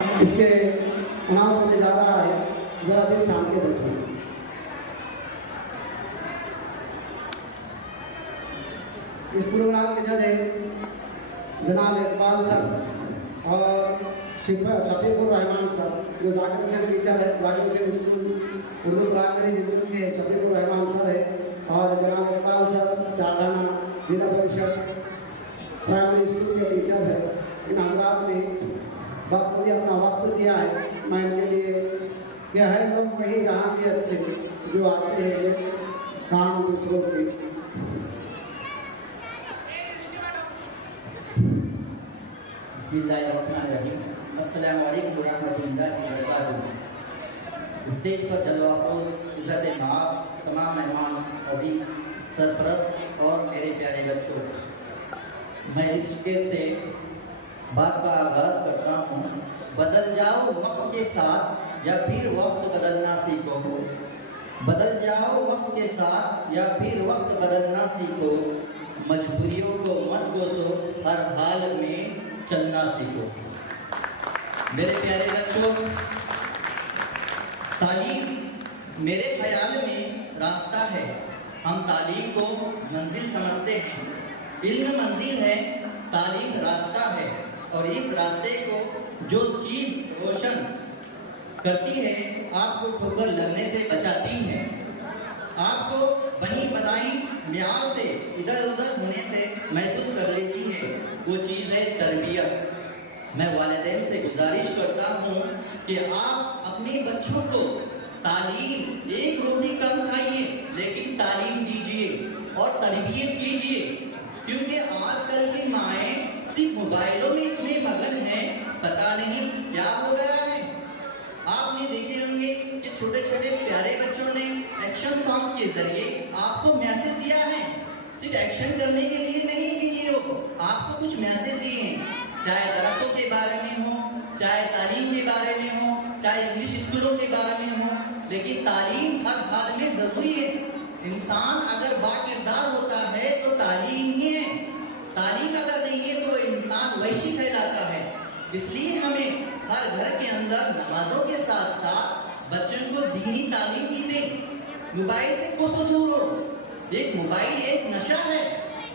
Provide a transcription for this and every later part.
اس کے اناؤنس ہونے جا رہا ہے، ذرا دل تھام کے بیٹھیں۔ اس پروگرام کے جج ہیں جناب اقبال سر اور شفیق الرحمان سر، جو ذاکر حسین ٹیچر ہے، ذاکر حسین اسکول اردو پرائمری جنگل کے شفیق الرحمان سر ہے، اور جناب اقبال سر چارخانہ ضلع پریشد پرائمری اسکول کے ٹیچر ہیں۔ ان حضرات نے بخوبی اپنا وقت دیا ہے میں ان کے لیے کہ ہے لوگ وہی جہاں بھی اچھے جو آتے ہیں کام دوسروں کے۔ بسم اللہ الرحمن الرحیم، السلام علیکم ورحمۃ اللہ وبرکاتہ۔ اسٹیج پر جلوہ افروز عزت مآب تمام مہمان عزیز، سرپرست اور میرے پیارے بچوں، میں اس شعر سے بات کا آغاز کرتا ہوں۔ بدل جاؤ وقت کے ساتھ یا پھر وقت بدلنا سیکھو، بدل جاؤ وقت کے ساتھ یا پھر وقت بدلنا سیکھو، مجبوریوں کو مت کوسو، ہر حال میں چلنا سیکھو۔ میرے پیارے بچوں، تعلیم میرے خیال میں راستہ ہے۔ ہم تعلیم کو منزل سمجھتے ہیں، علم منزل ہے، تعلیم راستہ ہے، اور اس راستے کو جو چیز روشن کرتی ہے آپ کو ٹھوکر لگنے سے بچاتی ہے، آپ کو بنی بنائی معیار سے ادھر ادھر ہونے سے محفوظ کر لیتی ہے، وہ چیز ہے تربیت۔ میں والدین سے گزارش کرتا ہوں کہ آپ اپنے بچوں کو تعلیم، ایک روٹی کم کھائیے لیکن تعلیم دیجیے اور تربیت کیجیے، کیونکہ آج کل کی مائیں صرف موبائلوں میں اتنے مگن ہیں، پتہ نہیں کیا ہو گیا ہے۔ آپ نے دیکھے ہوں گے کہ چھوٹے چھوٹے پیارے بچوں نے ایکشن سانگ کے ذریعے آپ کو میسج دیا ہے، صرف ایکشن کرنے کے لیے نہیں کہ یہ آپ کو کچھ میسج دیے ہیں، چاہے درختوں کے بارے میں ہو، چاہے تعلیم کے بارے میں ہو، چاہے انگلش اسکولوں کے بارے میں ہو، لیکن تعلیم ہر حال میں ضروری ہے۔ انسان اگر با کردار ہوتا ہے تو تعلیم ہی ہے، تعلیم اگر نہیں ہے تو انسان وحشی کہلاتا ہے۔ اس لیے ہمیں ہر گھر کے اندر نمازوں کے ساتھ ساتھ بچوں کو دینی تعلیم کی دیں۔ موبائل سے کوسوں دور ہو، ایک موبائل ایک نشہ ہے،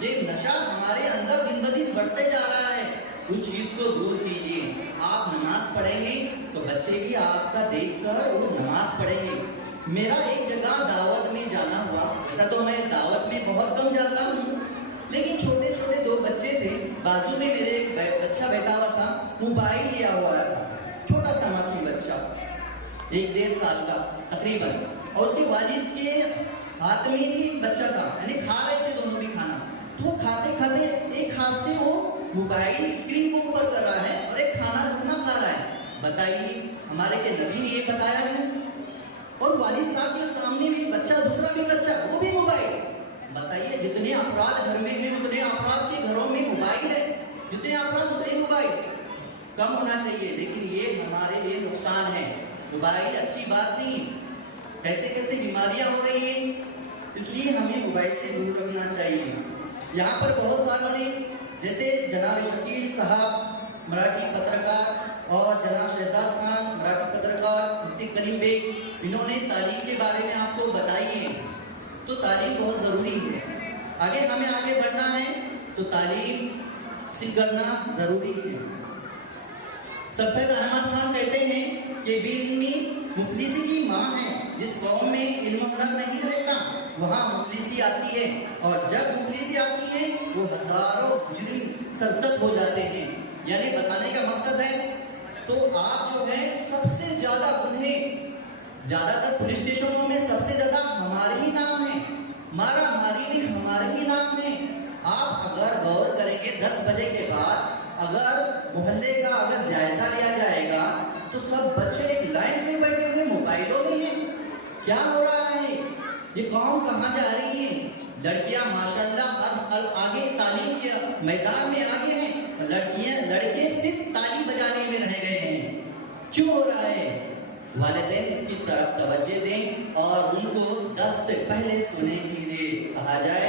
یہ نشہ ہمارے اندر دن بدن بڑھتے جا رہا ہے، اس چیز کو دور کیجیے۔ آپ نماز پڑھیں گے تو بچے بھی آپ کا دیکھ کر وہ نماز پڑھیں گے۔ میرا ایک جگہ دعوت میں جانا ہوا، ویسا تو میں دعوت میں بہت کم جاتا ہوں، لیکن چھوٹے چھوٹے دو بچے تھے، بازو میں میرے ایک بچہ بیٹھا ہوا تھا، موبائل لیا ہوا تھا، چھوٹا سا معصوم بچہ 1-1.5 سال کا تقریباً، اور اس کے والد کے ہاتھ میں بھی ایک بچہ تھا، یعنی کھا رہے تھے دونوں بھی کھانا، تو وہ کھاتے کھاتے ایک ہاتھ سے وہ موبائل اسکرین کو اوپر کر رہا ہے اور ایک کھانا رکنا کھا رہا ہے۔ بتائیے ہمارے کے نبی نے یہ بتایا ہے؟ اور والد صاحب کے سامنے بھی بچہ، دوسرا بھی بچہ، وہ بھی موبائل۔ بتائیے جتنے افراد گھر میں ہیں اتنے افراد کے گھروں میں موبائل ہے، جتنے افراد اتنے موبائل۔ کم ہونا چاہیے، لیکن یہ ہمارے لیے نقصان ہے۔ موبائل اچھی بات نہیں، کیسے کیسے بیماریاں ہو رہی ہیں، اس لیے ہمیں موبائل سے دور رکھنا چاہیے۔ یہاں پر بہت ساروں نے، جیسے جناب شکیل صاحب مراٹھی پترکار اور جناب شہزاد خان مراٹھی پترکار، مفتی کریم بیگ، انہوں نے تعلیم کے بارے میں آپ کو بتائی ہے، تو تعلیم بہت ضروری ہے۔ اگر ہمیں آگے بڑھنا ہے تو تعلیم حاصل کرنا ضروری ہے۔ سر سید احمد خان کہتے ہیں کہ بے علمی مفلسی کی ماں ہے، جس قوم میں علم و ہنر نہیں رہتا وہاں مفلسی آتی ہے، اور جب مفلسی آتی ہے وہ ہزاروں مجرم سرزد ہو جاتے ہیں۔ یعنی بتانے کا مقصد ہے، تو آپ جو ہے سب سے زیادہ گنہیں زیادہ تر پولیس اسٹیشنوں میں سب سے زیادہ ہمارے ہی نام ہیں، مارا ماری بھی ہمارے ہی نام ہیں۔ آپ اگر غور کریں گے 10 بجے کے بعد اگر محلے کا اگر جائزہ لیا جائے گا تو سب بچے ایک لائن سے بیٹھے ہوئے موبائلوں میں ہیں۔ کیا ہو رہا ہے؟ یہ قوم کہاں جا رہی ہے؟ لڑکیاں ماشاءاللہ آگے تعلیم کے میدان میں آگے ہیں، لڑکے صرف تالی بجانے میں رہ گئے ہیں۔ کیوں ہو رہا ہے؟ والدین اس کی طرف توجہ دیں اور ان کو 10 سے پہلے سونے کے لیے کہا جائے،